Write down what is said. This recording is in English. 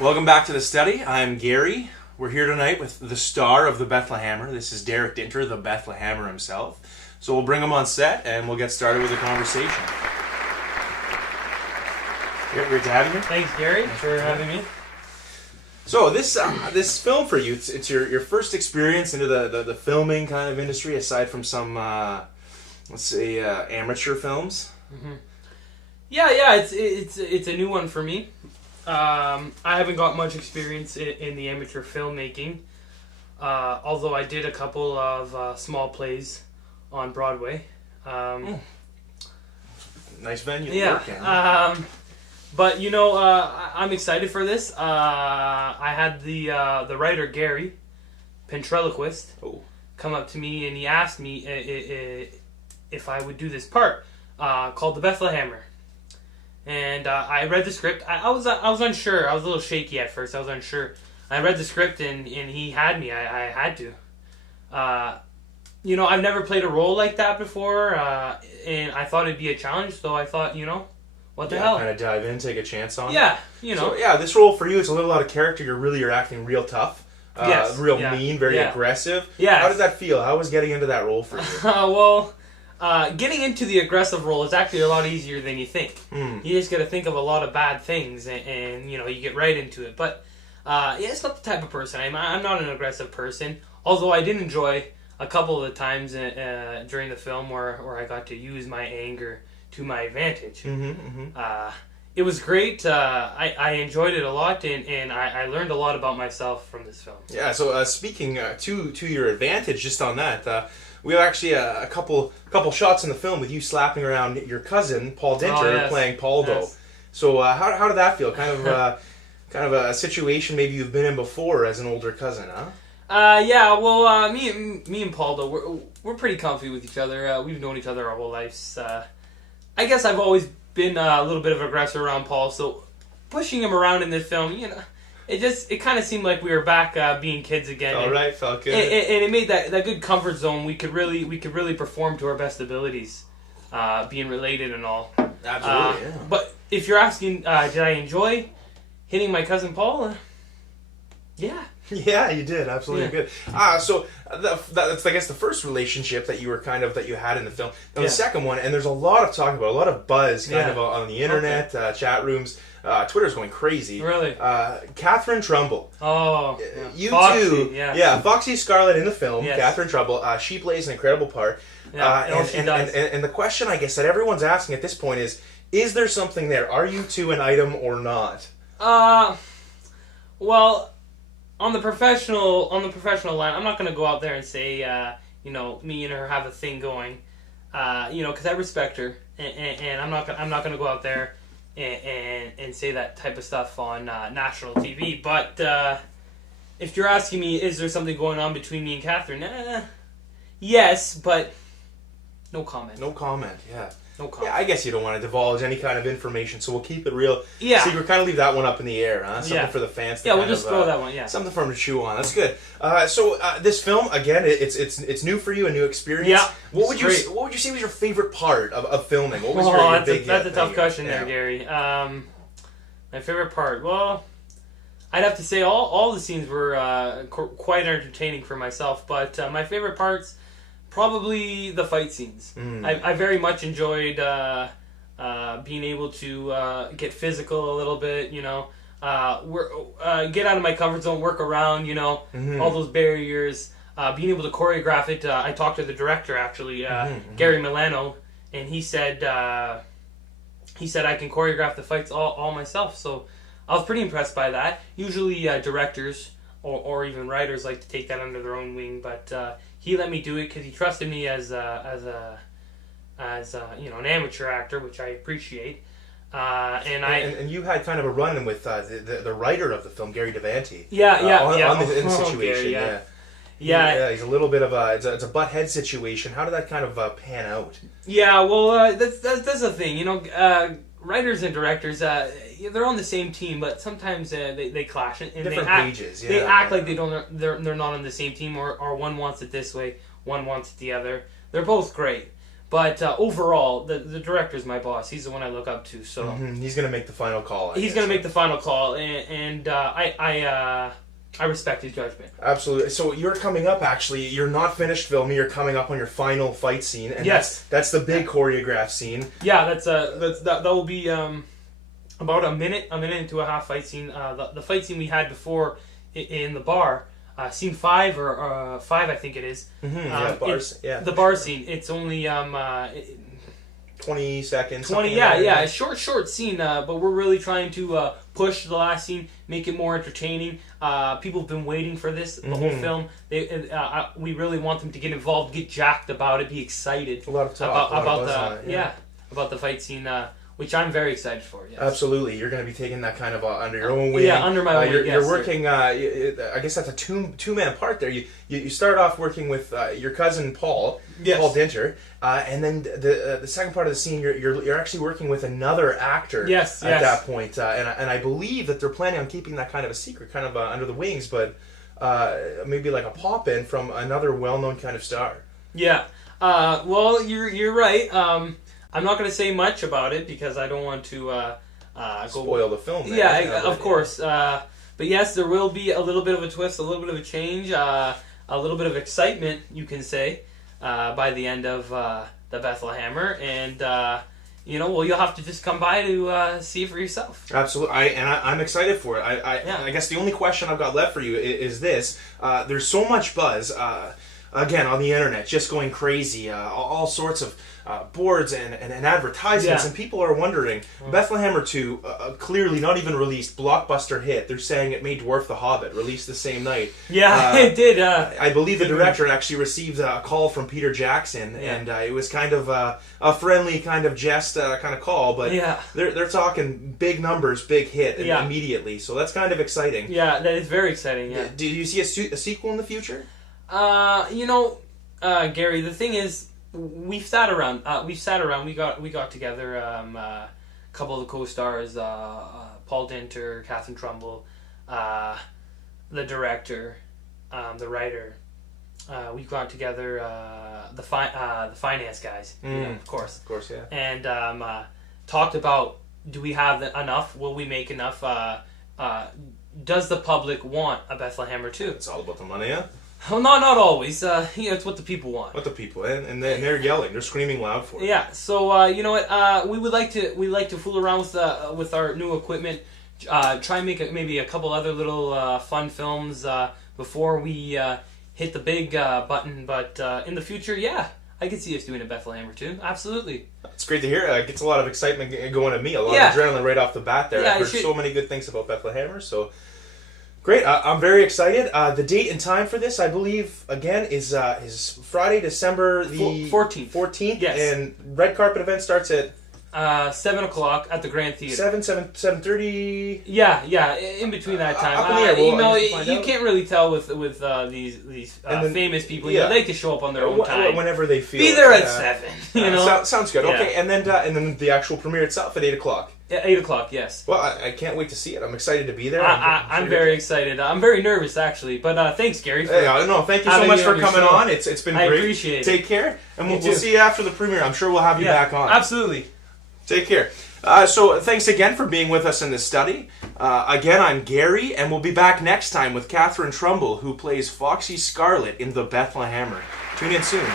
Welcome back to the study. I'm Gary. We're here tonight with the star of the BethleHammer. This is Derek Dinter, the BethleHammer himself. So we'll bring him on set and we'll get started with the conversation. Great to have you here. Thanks, Gary, for having me. So this film for you, it's your first experience into the filming kind of industry, aside from some let's say amateur films. Mm-hmm. Yeah, it's a new one for me. I haven't got much experience in the amateur filmmaking, although I did a couple of small plays on Broadway. Nice venue to work in. But I'm excited for this. I had the writer Gary, ventriloquist, come up to me and he asked me if I would do this part called the BethleHammer. And I read the script. I was unsure. I was a little shaky at first. I was unsure. I read the script and he had me. I had to. I've never played a role like that before, and I thought it'd be a challenge. So I thought, what the hell? Kind of dive in, take a chance on it. Yeah, So, this role for you, it's a little out of character. You're acting real tough. Yes. Real mean, very aggressive. Yeah. How did that feel? How was getting into that role for you? Getting into the aggressive role is actually a lot easier than you think. You just got to think of a lot of bad things, and you get right into it. But it's not the type of person I'm not an aggressive person. Although I did enjoy a couple of the times during the film where I got to use my anger to my advantage. It was great. I enjoyed it a lot, and I learned a lot about myself from this film. Yeah. So speaking to your advantage, just on that. We have actually a couple shots in the film with you slapping around your cousin Paul Dinter playing Paldo. Yes. So how did that feel? Kind of a situation maybe you've been in before as an older cousin, huh? Me and Paldo, we're pretty comfy with each other. We've known each other our whole lives. I guess I've always been a little bit of an aggressor around Paul, so pushing him around in this film, it kind of seemed like we were back being kids again. All right, felt good. And it made that good comfort zone. We could really perform to our best abilities, being related and all. Absolutely, yeah. But if you're asking, did I enjoy hitting my cousin Paul? Yeah. Yeah, you did. Absolutely good. So that's, I guess, the first relationship that you had in the film. Now, the second one, and there's a lot of talk about, a lot of buzz kind of on the internet, chat rooms. Twitter's going crazy. Really? Catherine Trumbull. Oh. You Foxy, too. Yeah. Foxy Scarlett in the film. Yes. Catherine Trumbull. She plays an incredible part. Yeah, and the question, I guess, that everyone's asking at this point is there something there? Are you two an item or not? Well, on the professional line, I'm not going to go out there and say, me and her have a thing going, because I respect her, and I'm not going to go out there and say that type of stuff on national TV. But if you're asking me, is there something going on between me and Catherine? Yes, but no comment. No comment. Yeah. No comment. Yeah, I guess you don't want to divulge any kind of information, so we'll keep it real. Yeah. Secret, kind of leave that one up in the air, huh? Something for the fans. We'll just throw that one. Yeah. Something for them to chew on. That's good. So this film, again, it's new for you, a new experience. Yeah. What would you say was your favorite part of filming? What was your big? That's a tough question there, Gary. My favorite part. Well, I'd have to say all the scenes were quite entertaining for myself, but my favorite parts. Probably the fight scenes. I very much enjoyed being able to get physical a little bit, get out of my comfort zone, work around, all those barriers, being able to choreograph it. I talked to the director, actually, Gary Milano, and he said I can choreograph the fights all myself. So I was pretty impressed by that. Usually directors or even writers like to take that under their own wing, but he let me do it because he trusted me as an amateur actor, which I appreciate. And you had kind of a run-in with the writer of the film, Gary Devanti. In the situation. Gary, Yeah, he's a little bit of it's a butt-head situation. How did that kind of pan out? Yeah, well, that's the thing. Writers and directors, they're on the same team, but sometimes they clash. And different pages. They act like they're not on the same team, or one wants it this way, one wants it the other. They're both great, But overall, the director's my boss. He's the one I look up to. So he's going to make the final call. He's going to make the final call, and I respect his judgment. Absolutely. So you're coming up. Actually, you're not finished filming. You're coming up on your final fight scene, and yes, that's the big choreographed scene. Yeah, that will be about a minute and a half fight scene. The fight scene we had before in the bar. Scene 5 or 5, I think it is. Bars. The bar scene. It's only 20 seconds. 20. A short scene. But we're really trying to push the last scene, make it more entertaining. People have been waiting for this the whole film. We really want them to get involved, get jacked about it, be excited. A lot of talk about the fight scene. Which I'm very excited for. Yes. Absolutely, you're going to be taking that kind of under your own wing. Yeah, under my wing. You're working. I guess that's a two-man part there. You start off working with your cousin Paul, Paul Dinter, and then the second part of the scene, you're actually working with another actor. At that point, and I believe that they're planning on keeping that kind of a secret, kind of under the wings, but maybe like a pop-in from another well-known kind of star. Yeah. Well, you're right. I'm not going to say much about it because I don't want to spoil the film. Of course. But yes, there will be a little bit of a twist, a little bit of a change, a little bit of excitement, you can say, by the end of the BethleHammer, and you'll have to just come by to see it for yourself. Absolutely, I'm excited for it. I guess the only question I've got left for you is this: there's so much buzz. Again, on the internet, just going crazy, all sorts of boards and advertisements, and people are wondering, BethleHammer 2, clearly not even released, blockbuster hit. They're saying it may dwarf The Hobbit, released the same night. Yeah, it did. I believe the director actually received a call from Peter Jackson, and it was kind of a friendly kind of jest kind of call, but they're talking big numbers, big hit immediately, so that's kind of exciting. Yeah, that is very exciting, yeah. Do you see a sequel in the future? Gary, the thing is, we've sat around. We got together. A couple of the co-stars, Paul Dinter, Catherine Trumbull, the director, the writer. We got together the finance guys, of course, yeah, and talked about, do we have enough? Will we make enough? Does the public want a BethleHammer 2? It's all about the money, yeah. Well, not always. It's what the people want. What the people, and they're yelling, they're screaming loud for it. Yeah. So you know what? We like to fool around with our new equipment. Try and make maybe a couple other little fun films before we hit the big button. But in the future, I could see us doing a BethleHammer 2. Absolutely. It's great to hear. It gets a lot of excitement going at me. A lot of adrenaline right off the bat there. I've heard so many good things about BethleHammer. So. Great, I'm very excited. The date and time for this, I believe, again, is Friday, December the 14th. Yes. And red carpet event starts at 7 o'clock at the Grand Theater. 7:30. Yeah, in between that time. Up in the air, you can't really tell with these famous people. They like to show up on their own time. Whenever they feel. Be there at 7. Sounds good. Yeah. Okay, and then the actual premiere itself at 8 o'clock. 8 o'clock, yes. Well, I can't wait to see it. I'm excited to be there. I'm very excited. I'm very nervous, actually. But thanks, Gary. Thank you so much for coming on. It's been great. I appreciate it. Take care. And we'll see you after the premiere. I'm sure we'll have you back on. Absolutely. Take care. So thanks again for being with us in this study. Again, I'm Gary, and we'll be back next time with Catherine Trumbull, who plays Foxy Scarlet in the BethleHammer. Tune in soon.